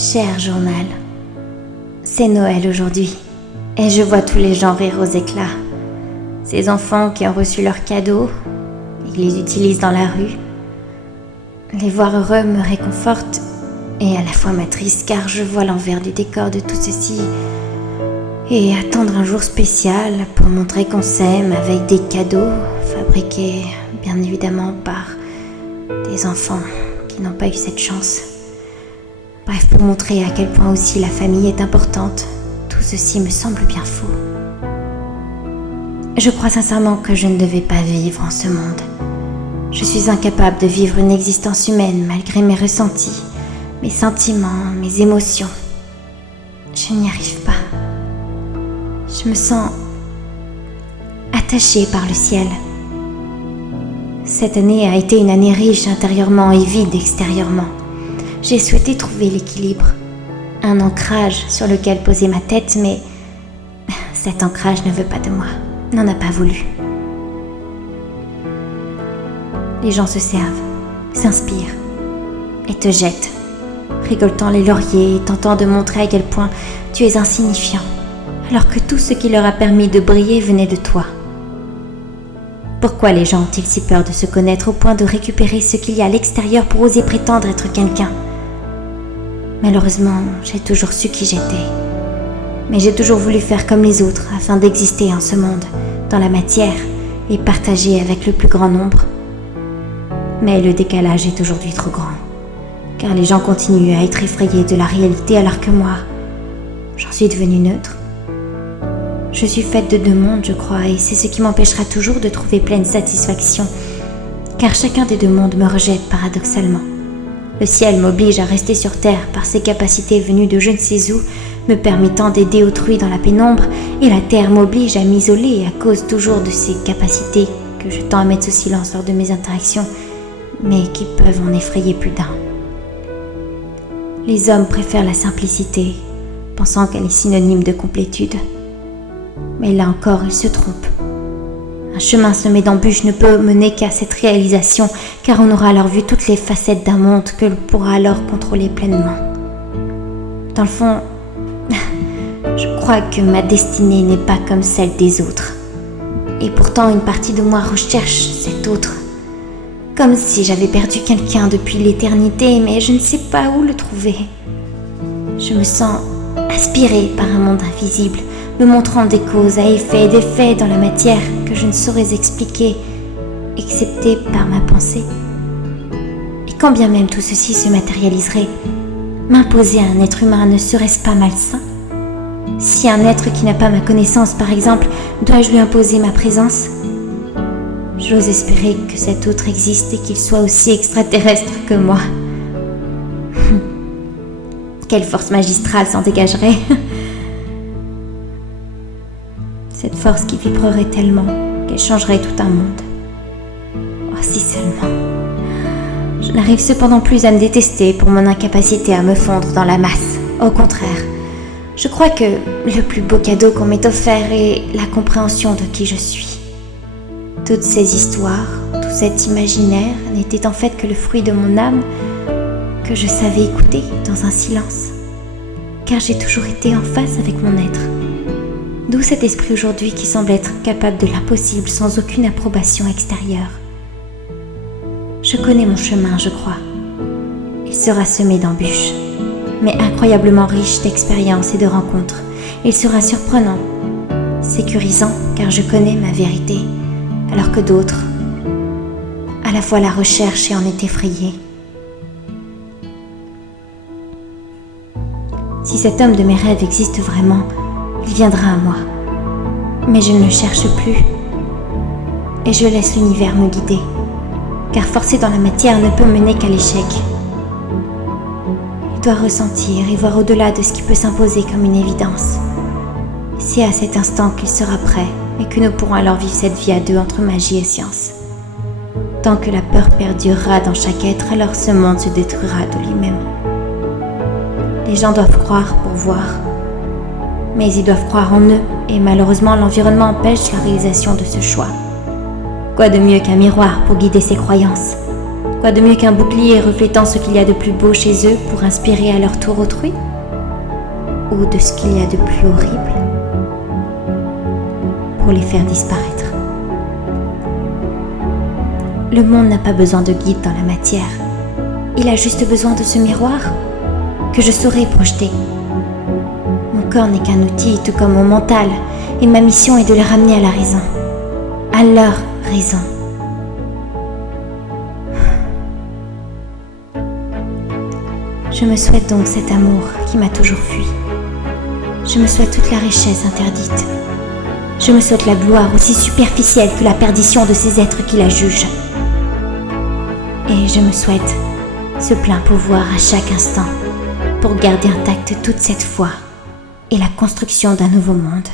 Cher journal, c'est Noël aujourd'hui et je vois tous les gens rire aux éclats. Ces enfants qui ont reçu leurs cadeaux et qui les utilisent dans la rue. Les voir heureux me réconforte et à la fois m'attriste car je vois l'envers du décor de tout ceci et attendre un jour spécial pour montrer qu'on s'aime avec des cadeaux fabriqués bien évidemment par des enfants qui n'ont pas eu cette chance. Bref, pour montrer à quel point aussi la famille est importante, tout ceci me semble bien faux. Je crois sincèrement que je ne devais pas vivre en ce monde. Je suis incapable de vivre une existence humaine malgré mes ressentis, mes sentiments, mes émotions. Je n'y arrive pas. Je me sens attachée par le ciel. Cette année a été une année riche intérieurement et vide extérieurement. J'ai souhaité trouver l'équilibre, un ancrage sur lequel poser ma tête, mais cet ancrage ne veut pas de moi, n'en a pas voulu. Les gens se servent, s'inspirent et te jettent, récoltant les lauriers et tentant de montrer à quel point tu es insignifiant, alors que tout ce qui leur a permis de briller venait de toi. Pourquoi les gens ont-ils si peur de se connaître au point de récupérer ce qu'il y a à l'extérieur pour oser prétendre être quelqu'un ? Malheureusement, j'ai toujours su qui j'étais. Mais j'ai toujours voulu faire comme les autres afin d'exister en ce monde, dans la matière, et partager avec le plus grand nombre. Mais le décalage est aujourd'hui trop grand, car les gens continuent à être effrayés de la réalité alors que moi, j'en suis devenue neutre. Je suis faite de deux mondes, je crois, et c'est ce qui m'empêchera toujours de trouver pleine satisfaction, car chacun des deux mondes me rejette paradoxalement. Le ciel m'oblige à rester sur terre par ses capacités venues de je ne sais où, me permettant d'aider autrui dans la pénombre, et la terre m'oblige à m'isoler à cause toujours de ses capacités que je tends à mettre sous silence lors de mes interactions, mais qui peuvent en effrayer plus d'un. Les hommes préfèrent la simplicité, pensant qu'elle est synonyme de complétude. Mais là encore, ils se trompent. Un chemin semé d'embûches ne peut mener qu'à cette réalisation, car on aura alors vu toutes les facettes d'un monde que l'on pourra alors contrôler pleinement. Dans le fond, je crois que ma destinée n'est pas comme celle des autres. Et pourtant, une partie de moi recherche cet autre. Comme si j'avais perdu quelqu'un depuis l'éternité, mais je ne sais pas où le trouver. Je me sens aspirée par un monde invisible, me montrant des causes à effet et des faits dans la matière que je ne saurais expliquer, excepté par ma pensée. Et quand bien même tout ceci se matérialiserait, m'imposer à un être humain ne serait-ce pas malsain ? Si un être qui n'a pas ma connaissance, par exemple, dois-je lui imposer ma présence ? J'ose espérer que cet autre existe et qu'il soit aussi extraterrestre que moi. Quelle force magistrale s'en dégagerait ? Cette force qui vibrerait tellement qu'elle changerait tout un monde. Oh, si seulement. Je n'arrive cependant plus à me détester pour mon incapacité à me fondre dans la masse. Au contraire, je crois que le plus beau cadeau qu'on m'ait offert est la compréhension de qui je suis. Toutes ces histoires, tout cet imaginaire n'était en fait que le fruit de mon âme que je savais écouter dans un silence, car j'ai toujours été en phase avec mon être. D'où cet esprit aujourd'hui qui semble être capable de l'impossible sans aucune approbation extérieure. Je connais mon chemin, je crois. Il sera semé d'embûches, mais incroyablement riche d'expériences et de rencontres. Il sera surprenant, sécurisant, car je connais ma vérité, alors que d'autres, à la fois la recherchent et en est effrayés. Si cet homme de mes rêves existe vraiment, il viendra à moi. Mais je ne le cherche plus. Et je laisse l'univers me guider. Car forcer dans la matière ne peut mener qu'à l'échec. Il doit ressentir et voir au-delà de ce qui peut s'imposer comme une évidence. C'est à cet instant qu'il sera prêt et que nous pourrons alors vivre cette vie à deux entre magie et science. Tant que la peur perdurera dans chaque être, alors ce monde se détruira de lui-même. Les gens doivent croire pour voir. Mais ils doivent croire en eux, et malheureusement l'environnement empêche la réalisation de ce choix. Quoi de mieux qu'un miroir pour guider ses croyances ? Quoi de mieux qu'un bouclier reflétant ce qu'il y a de plus beau chez eux pour inspirer à leur tour autrui? Ou de ce qu'il y a de plus horrible pour les faire disparaître? Le monde n'a pas besoin de guide dans la matière. Il a juste besoin de ce miroir que je saurai projeter. Mon corps n'est qu'un outil, tout comme mon mental, et ma mission est de les ramener à la raison. À leur raison. Je me souhaite donc cet amour qui m'a toujours fui. Je me souhaite toute la richesse interdite. Je me souhaite la gloire aussi superficielle que la perdition de ces êtres qui la jugent. Et je me souhaite ce plein pouvoir à chaque instant pour garder intacte toute cette foi et la construction d'un nouveau monde.